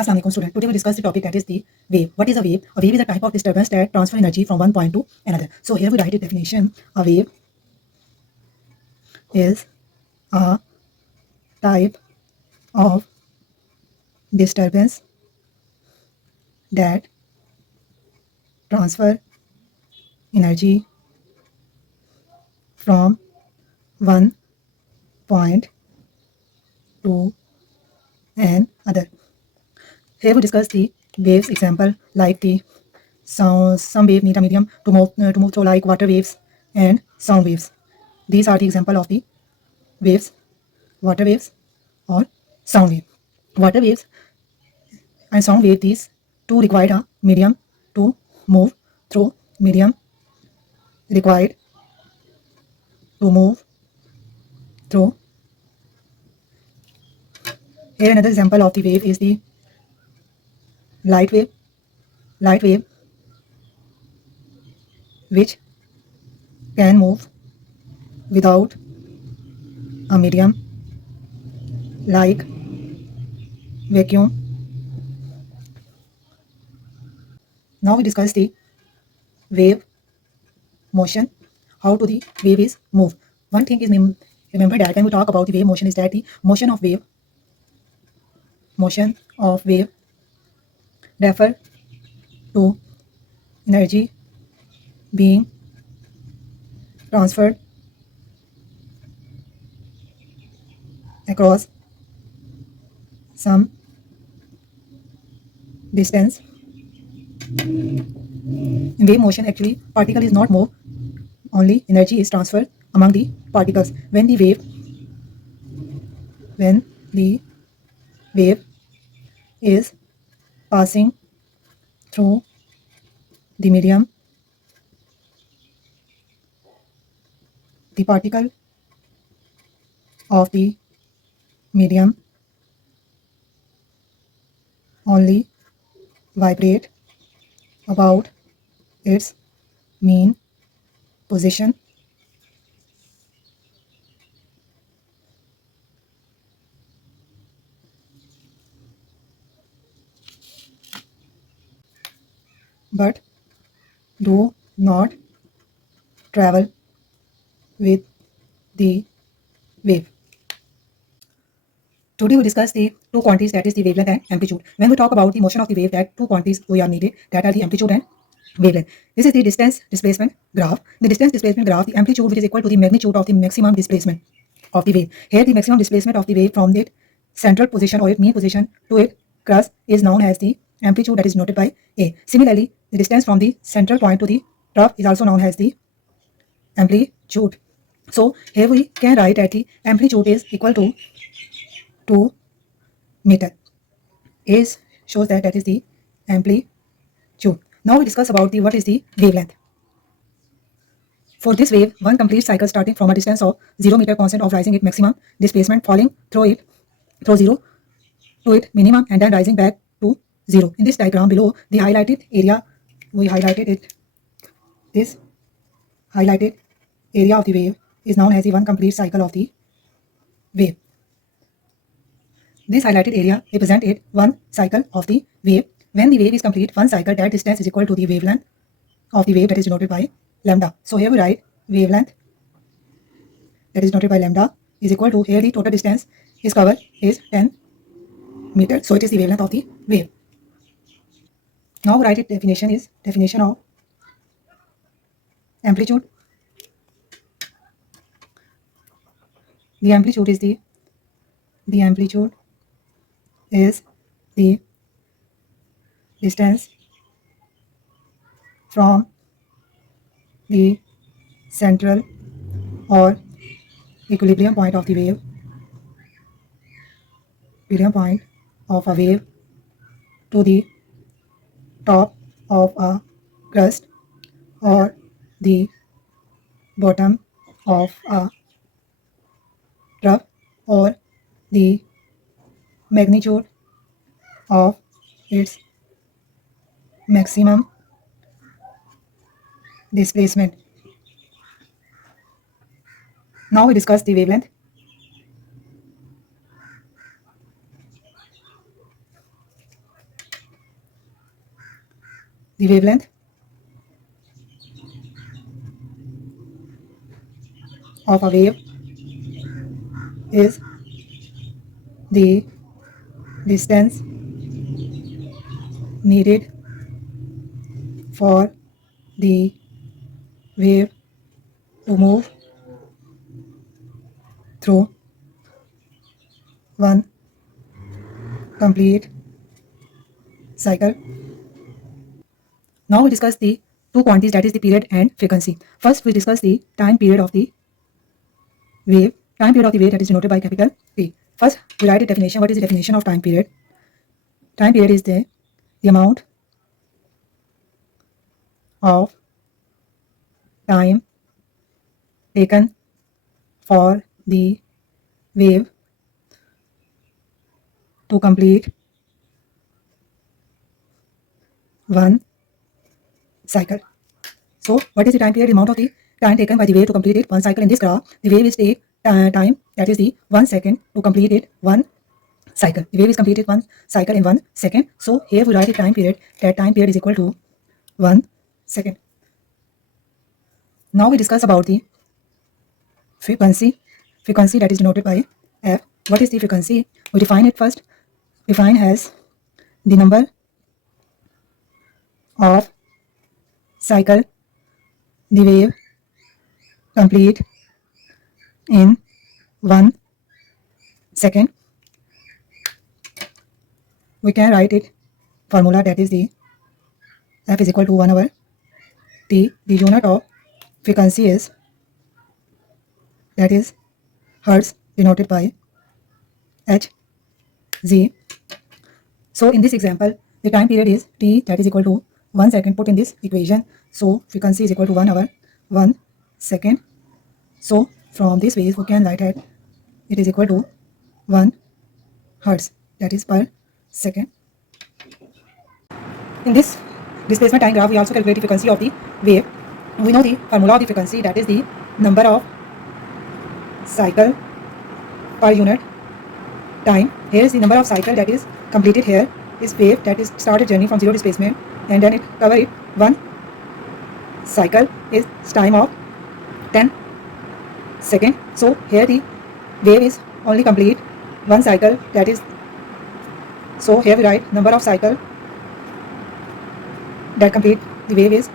Assalamualaikum student. Today we discuss the topic that is the wave. What is a wave? A wave is a type of disturbance that transfer energy from one point to another. So here we write a definition. A wave is a type of disturbance that transfer energy from one point to another. Here we discuss the waves example like the some wave need a medium to move through like water waves and sound waves. These are the example of the waves, water waves or sound wave. Water waves and sound wave, these two required a medium to move through. Medium required to move through. Here another example of the wave is the light wave. Light wave which can move without a medium like vacuum. Now we discuss the wave motion, how to the wave is move. One thing is remember that when we talk about the wave motion is that the motion of wave refer to energy being transferred across some distance. In wave motion actually particle is not moved, only energy is transferred among the particles. When the wave is passing through the medium, the particle of the medium only vibrate about its mean position. But do not travel with the wave. Today we discuss the two quantities, that is the wavelength and amplitude. When we talk about the motion of the wave, that two quantities we are needed, that are the amplitude and wavelength. This is the distance displacement graph. The distance displacement graph, the amplitude which is equal to the magnitude of the maximum displacement of the wave. Here the maximum displacement of the wave from its central position or its mean position to its crest is known as the amplitude, that is denoted by A. Similarly, the distance from the central point to the trough is also known as the amplitude. So here we can write that the amplitude is equal to 2 meter. A shows that is the amplitude. Now we discuss about the what is the wavelength. For this wave, one complete cycle starting from a distance of 0 meter constant of rising at maximum displacement, falling through 0 to its minimum and then rising back to 0. In this diagram below, the highlighted area, we highlighted it. This highlighted area of the wave is known as the one complete cycle of the wave. This highlighted area represents one cycle of the wave. When the wave is complete, one cycle, that distance is equal to the wavelength of the wave, that is denoted by lambda. So here we write wavelength, that is denoted by lambda, is equal to, here the total distance is covered is 10 meters. So it is the wavelength of the wave. Now we write it definition of amplitude. The amplitude is the distance from the central or equilibrium point of the wave, to the top of a crust or the bottom of a trough, or the magnitude of its maximum displacement. Now we discuss the wavelength. the wavelength of a wave is the distance needed for the wave to move through one complete cycle. Now we discuss the two quantities, that is the period and frequency. First we discuss the time period of the wave. Time period of the wave that is denoted by capital T. First we write the definition. What is the definition of time period? Time period is the amount of time taken for the wave to complete one cycle. So what is the time period? The amount of the time taken by the wave to complete it one cycle. In this graph, the wave is take time, that is the 1 second to complete it one cycle. The wave is completed one cycle in 1 second. So here we write the time period. That time period is equal to 1 second. Now we discuss about the frequency. Frequency that is denoted by f. What is the frequency? We define it first. Define as the number of cycle the wave complete in 1 second. We can write it formula, that is the f is equal to 1 over t. The unit of frequency is, that is hertz, denoted by h z. So in this example, the time period is t, that is equal to 1 second, put in this equation. So frequency is equal to 1 over 1 second. So from this way we can write that it is equal to 1 hertz, that is per second. In this displacement time graph, we also calculate the frequency of the wave. We know the formula of the frequency, that is the number of cycle per unit time. Here is the number of cycle that is completed. Here is wave that is started journey from zero displacement and then it cover it one cycle is time of 10 second. So here the wave is only complete one cycle, that is, so here we write number of cycle that complete the wave is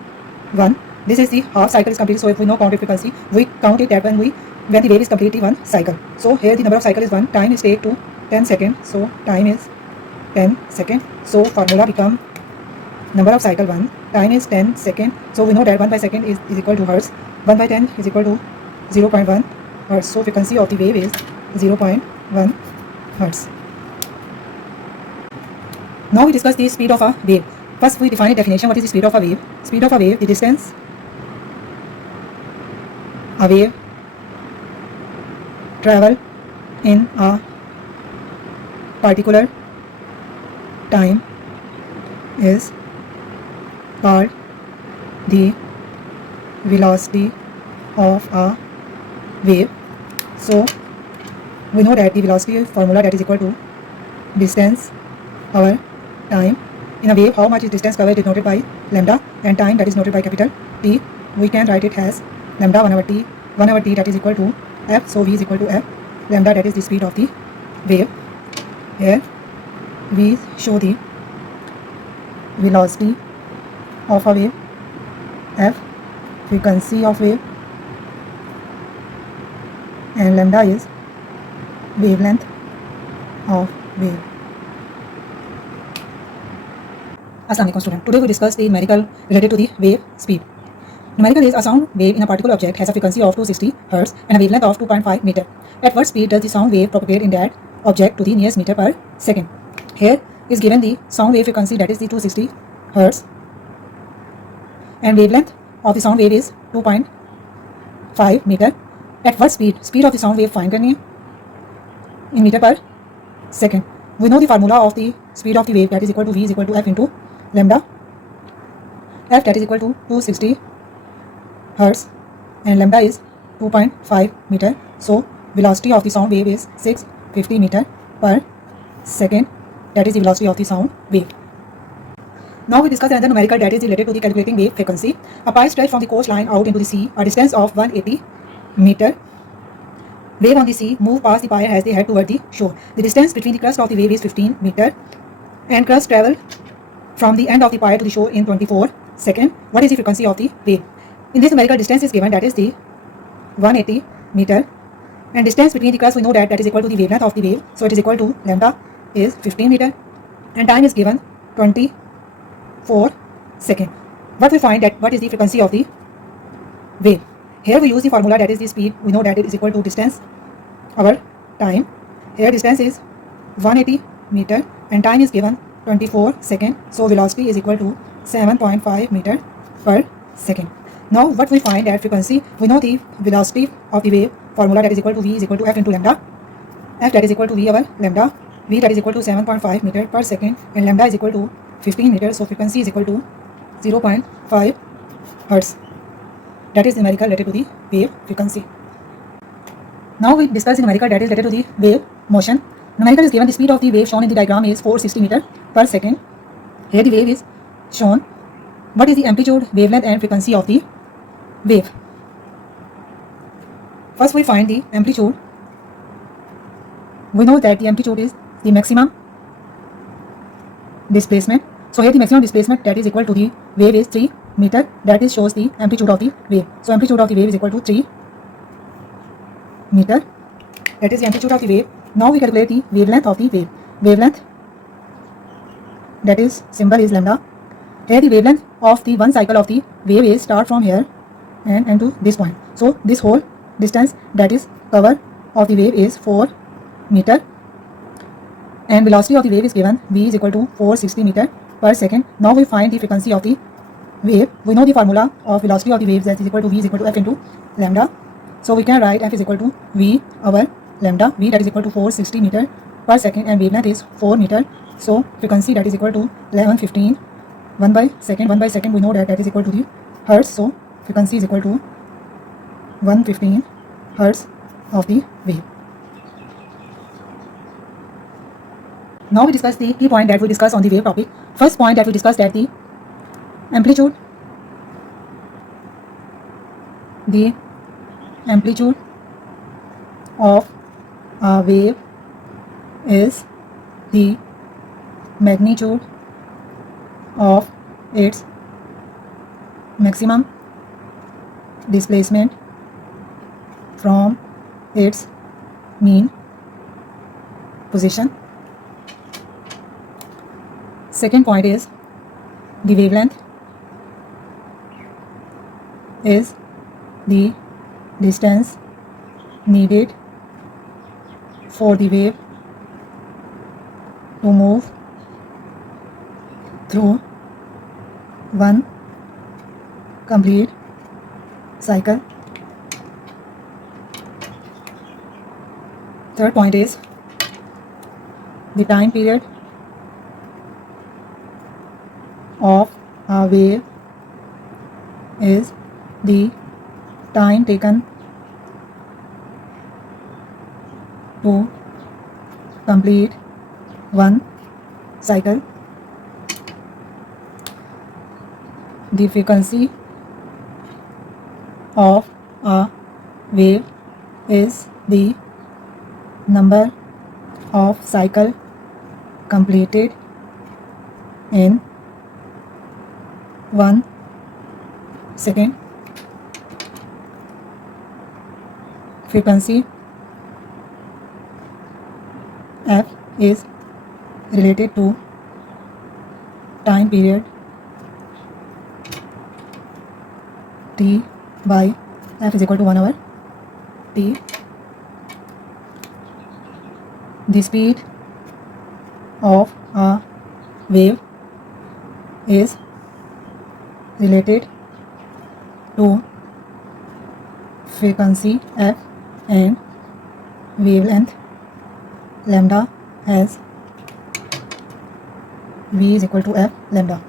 1. This is the half cycle is completed. So if we know counted frequency, we count it that when the wave is completely one cycle. So here the number of cycle is 1, time is take to 10 seconds. So time is 10 seconds. So formula become number of cycle 1, time is 10 seconds. So we know that 1 by second is equal to hertz. 1 by 10 is equal to 0.1 hertz. So frequency of the wave is 0.1 hertz. Now we discuss the speed of a wave. First we define a definition. What is the speed of a wave? Speed of a wave, the distance a wave travel in a particular time is called the velocity of a wave. So we know that the velocity formula, that is equal to distance over time. In a wave, how much is distance covered denoted by lambda, and time that is noted by capital T. We can write it as lambda 1 over t. 1 over t that is equal to f. So v is equal to f. Lambda that is the speed of the wave. Here we show the velocity of a wave, f, frequency of wave, and lambda is wavelength of wave. Assalamu alaikum student. Today we discuss the numerical related to the wave speed. Numerical is a sound wave in a particular object has a frequency of 260 Hz and a wavelength of 2.5 meter. At what speed does the sound wave propagate in that object to the nearest meter per second? Here is given the sound wave frequency, that is the 260 Hz, and wavelength of the sound wave is 2.5 meter. At what speed? Speed of the sound wave find करनी है in meter per second. We know the formula of the speed of the wave, that is equal to v is equal to f into lambda. F that is equal to 260 Hz and lambda is 2.5 meter. So velocity of the sound wave is 650 meter per second. That is the velocity of the sound wave. Now we discuss another numerical that is related to the calculating wave frequency. A pipe stretched from the coastline out into the sea, a distance of 180 meter. Wave on the sea move past the pier as they head toward the shore. The distance between the crest of the wave is 15 meter, and crest travel from the end of the pier to the shore in 24 seconds. What is the frequency of the wave? In this numerical distance is given, that is the 180 meter, and distance between the crest we know that is equal to the wavelength of the wave, so it is equal to lambda is 15 meter, and time is given 24 seconds. What we find that what is the frequency of the wave? Here we use the formula that is the speed. We know that it is equal to distance over time. Here distance is 180 meter and time is given 24 seconds. So velocity is equal to 7.5 meter per second. Now what we find that frequency, we know the velocity of the wave formula that is equal to v is equal to f into lambda. F that is equal to v over lambda. V that is equal to 7.5 meter per second and lambda is equal to 15 meters. So frequency is equal to 0.5 hertz. That is numerical related to the wave frequency. Now we discuss the numerical that is related to the wave motion. Numerical is given, the speed of the wave shown in the diagram is 460 meter per second. Here the wave is shown. What is the amplitude, wavelength and frequency of the wave? First we find the amplitude. We know that the amplitude is the maximum displacement. So here the maximum displacement that is equal to the wave is 3 meter. That is shows the amplitude of the wave. So amplitude of the wave is equal to 3 meter. That is the amplitude of the wave. Now we calculate the wavelength of the wave. Wavelength, that is symbol is lambda. Here the wavelength of the one cycle of the wave is start from here and end to this point. So this whole distance that is cover of the wave is 4 meter. And velocity of the wave is given, v is equal to 460 meter per second. Now we find the frequency of the wave. We know the formula of velocity of the waves, that is equal to v is equal to f into lambda. So we can write f is equal to v over lambda. V that is equal to 460 meter per second and wavelength is 4 meter. So frequency that is equal to 1115 1 by second. 1 by second we know that is equal to the hertz. So frequency is equal to 115 hertz of the wave. Now we discuss the key point that we discuss on the wave topic. First point that we discussed that the amplitude of a wave is the magnitude of its maximum displacement from its mean position. Second point is the wavelength is the distance needed for the wave to move through one complete cycle. Third point is the time period of a wave is the time taken to complete one cycle. The frequency of a wave is the number of cycle completed in 1 second. Frequency f is related to time period t by f is equal to 1 over t. The speed of a wave is related to frequency f and wavelength lambda as v is equal to f lambda.